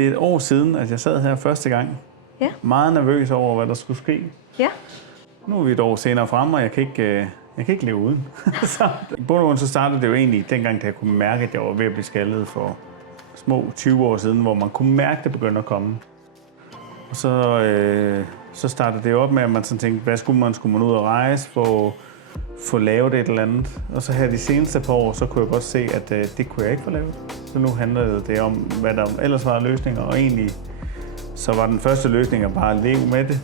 Det er et år siden, at jeg sad her første gang. Ja. Meget nervøs over, hvad der skulle ske. Ja. Nu er vi et år senere fremme, og jeg kan ikke leve uden. Så i bund og grund så startede det jo egentlig dengang, da jeg kunne mærke, at jeg var ved at blive skaldet for små 20 år siden, hvor man kunne mærke, at det begyndte at komme. Og så startede det jo op med, at man sådan tænkte, hvad skulle man ud og rejse, få lavet et eller andet. Og så her de seneste par år, så kunne jeg godt se, at det kunne jeg ikke få lavet. Så nu handlede det om, hvad der ellers var løsninger, og egentlig så var den første løsning at bare leve med det.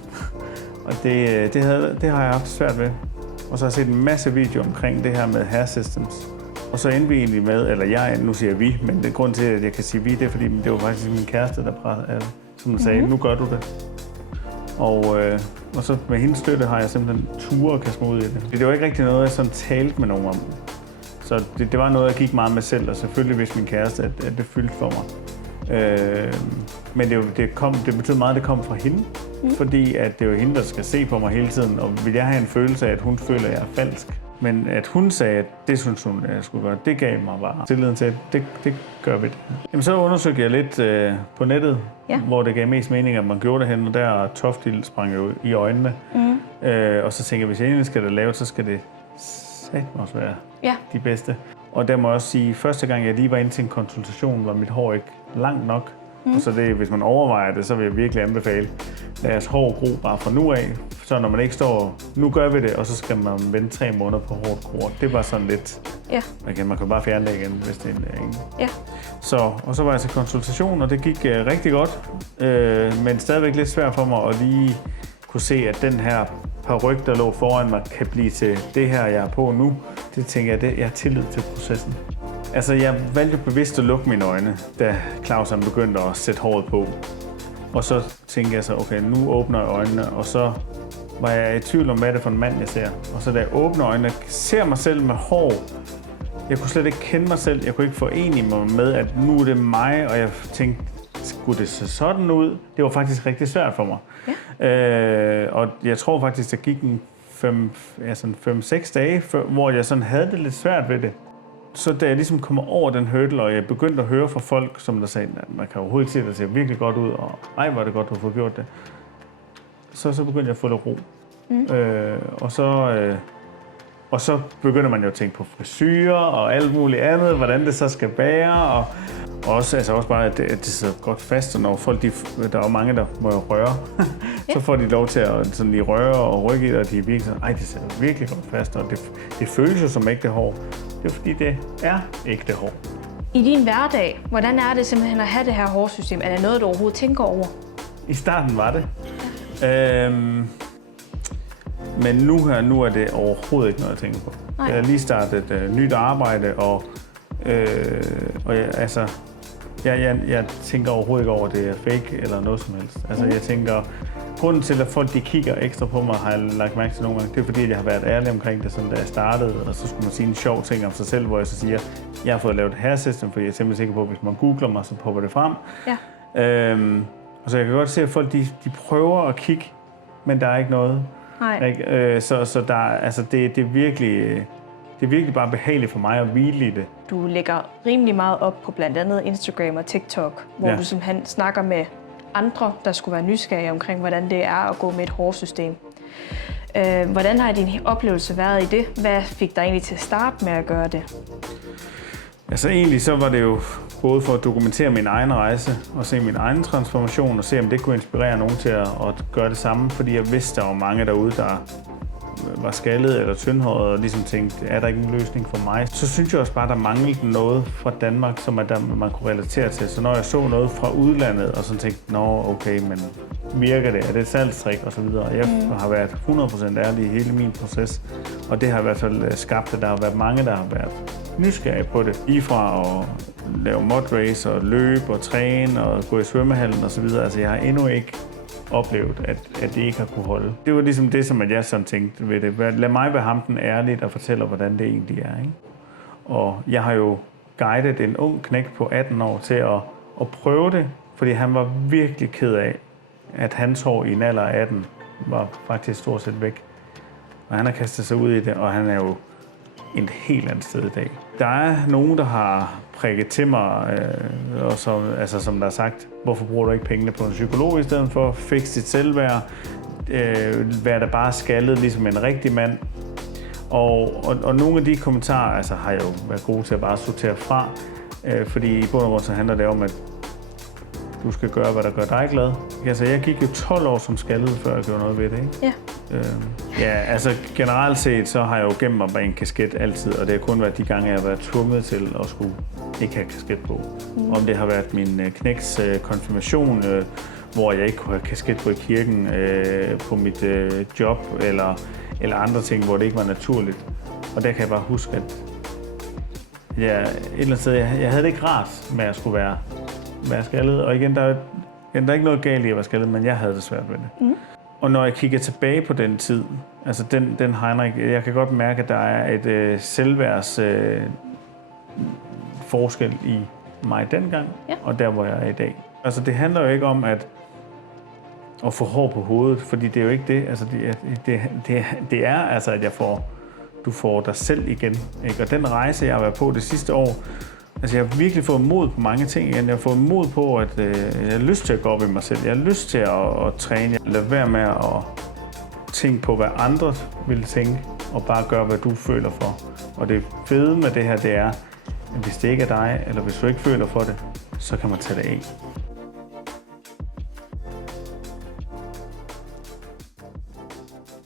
Og det har jeg haft svært ved. Og så har jeg set en masse videoer omkring det her med hair systems. Og så endte vi egentlig med, eller nu siger vi, men det grund til, at jeg kan sige vi, det er fordi, det var faktisk min kæreste, som sagde, nu gør du det. Og så med hendes støtte har jeg simpelthen ture og kaste mig ud i det. Det var ikke rigtig noget, jeg sådan talte med nogen om. Så det var noget, jeg gik meget med selv, og selvfølgelig vidste min kæreste, at det fyldte for mig. Men det betød meget, at det kom fra hende, fordi at det var hende, der skal se på mig hele tiden, og vil jeg have en følelse af, at hun føler, at jeg er falsk. Men at hun sagde, at det synes hun, jeg skulle gøre, det gav mig bare tilliden til, at det gør vi det. Jamen, så undersøgte jeg lidt på nettet, hvor det gav mest mening, at man gjorde det hen, og der toftild sprang jo i øjnene. Og så tænkte jeg, hvis jeg egentlig skal det lavet, så skal det satme også være de bedste. Og der må jeg også sige, første gang jeg lige var inde til en konsultation, var mit hår ikke langt nok. Og så hvis man overvejer det, så vil jeg virkelig anbefale, lad jeres hår gro bare fra nu af. Så når man ikke står, nu gør vi det, og så skal man vente 3 måneder på hårdt gror. Det var sådan lidt, man kan bare fjerne det igen, hvis det er en. Ja. Og så var jeg til konsultation, og det gik rigtig godt, men stadigvæk lidt svært for mig at lige kunne se, at den her paryk, der lå foran mig, kan blive til det her, jeg er på nu. Det tænker jeg, jeg har tillid til processen. Altså, jeg valgte bevidst at lukke mine øjne, da Claus begyndte at sætte håret på. Og så tænkte jeg så, okay, nu åbner jeg øjnene, og så var jeg i tvivl om, hvad det er for en mand, jeg ser. Og så da jeg åbner øjnene, ser mig selv med hår. Jeg kunne slet ikke kende mig selv. Jeg kunne ikke forene mig med, at nu er det mig, og jeg tænkte, skulle det se sådan ud? Det var faktisk rigtig svært for mig. Ja. Og jeg tror faktisk, der gik 5-6 dage, hvor jeg sådan havde det lidt svært ved det. Så da jeg ligesom kommer over den hurdle, og jeg begyndte at høre fra folk, som der sagde, at man kan overhovedet ikke se, at det ser virkelig godt ud, og ej, hvor er det godt, du har fået gjort det. Så begyndte jeg at få lidt ro. Og så begynder man jo at tænke på frisyrer og alt muligt andet, hvordan det så skal bære, og også bare, at det sidder godt fast, og når folk, der er mange, der må jo røre, så får de lov til at sådan lige røre og rykke i det, og de er virkelig sådan, ej, det sidder virkelig godt fast, og det føles jo som ægte hår. Det er fordi, det er ægte hår. I din hverdag, hvordan er det simpelthen at have det her hårsystem? Er det noget, du overhovedet tænker over? I starten var det. Men nu er det overhovedet ikke noget, jeg tænker på. Nej. Jeg har lige startet et nyt arbejde, og jeg tænker overhovedet ikke over, at det er fake eller noget som helst. Altså, jeg tænker, grunden til, at folk de kigger ekstra på mig, har jeg lagt mærke til nogle gange, det er fordi, at jeg har været ærlig omkring det, sådan da jeg startede, og så skulle man sige en sjov ting om sig selv, hvor jeg så siger, jeg har fået lavet et hair system, fordi jeg er simpelthen sikker på, at hvis man googler mig, så popper det frem. Ja. Og så jeg kan godt se, at folk de prøver at kigge, men der er ikke noget. Nej. Så der, altså, det er virkelig bare behageligt for mig at hvile i det. Du lægger rimelig meget op på blandt andet Instagram og TikTok, hvor du simpelthen snakker med andre, der skulle være nysgerrige omkring, hvordan det er at gå med et hårsystem. Hvordan har din oplevelse været i det? Hvad fik dig egentlig til at starte med at gøre det? Altså egentlig så var det jo både for at dokumentere min egen rejse og se min egen transformation og se, om det kunne inspirere nogen til at gøre det samme, fordi jeg vidste, der var mange derude, der var skaldet eller tyndhåret og ligesom tænkte, er der ikke en løsning for mig? Så synes jeg også bare, der manglede noget fra Danmark, som man kunne relatere til. Så når jeg så noget fra udlandet og så tænkte, okay, men virker det? Er det et salgstrik? Og så videre. Jeg har været 100% ærlig i hele min proces, og det har i hvert fald skabt, at der har været mange, der har været nysgerrige på det. Lige fra at lave mod race og løbe og træne og gå i svømmehallen og så videre. Altså jeg har endnu ikke oplevet, at det ikke har kunne holde. Det var ligesom det, som jeg sådan tænkte ved det. Lad mig være ham den ærligt og fortælle, hvordan det egentlig er. Ikke? Og jeg har jo guidet en ung knægt på 18 år til at prøve det, fordi han var virkelig ked af, at hans hår i en alder af 18 var faktisk stort set væk. Og han har kastet sig ud i det, og han er jo et helt andet sted i dag. Der er nogen, der har prikket til mig, og som der er sagt, hvorfor bruger du ikke pengene på en psykolog i stedet for? Fix dit selvværd, vær da bare skaldet ligesom en rigtig mand. Og nogle af de kommentarer har jeg jo været gode til at bare sortere fra, fordi i bund og grund så handler det om, at du skal gøre, hvad der gør dig glad. Altså, jeg gik jo 12 år som skaldet, før jeg gjorde noget ved det, ikke? Ja. Generelt set, så har jeg jo gemt mig bag en kasket altid, og det har kun været de gange, jeg har været tvunget til at skulle ikke have kasket på. Om det har været min knæks konfirmation, hvor jeg ikke kunne have kasket på i kirken, på mit job, eller andre ting, hvor det ikke var naturligt. Og der kan jeg bare huske, at et eller andet sted, jeg havde det ikke rart med at skulle være skaldet. Og igen, der er ikke noget galt i at være skaldet, men jeg havde det svært ved det. Og når jeg kigger tilbage på den tid, altså den Heinrich, jeg kan godt mærke, at der er et selvværds forskel i mig dengang, og der, hvor jeg er i dag. Altså, det handler jo ikke om at få hår på hovedet, fordi det er jo ikke det. Altså, det er altså, at du får dig selv igen. Ikke? Og den rejse, jeg har været på det sidste år, altså, jeg har virkelig fået mod på mange ting igen. Jeg har fået mod på, at jeg har lyst til at gå op i mig selv. Jeg har lyst til at træne. Jeg lader være med at tænke på, hvad andre vil tænke, og bare gøre, hvad du føler for. Og det fede med det her, det er, at hvis det ikke er dig, eller hvis du ikke føler for det, så kan man tage det af.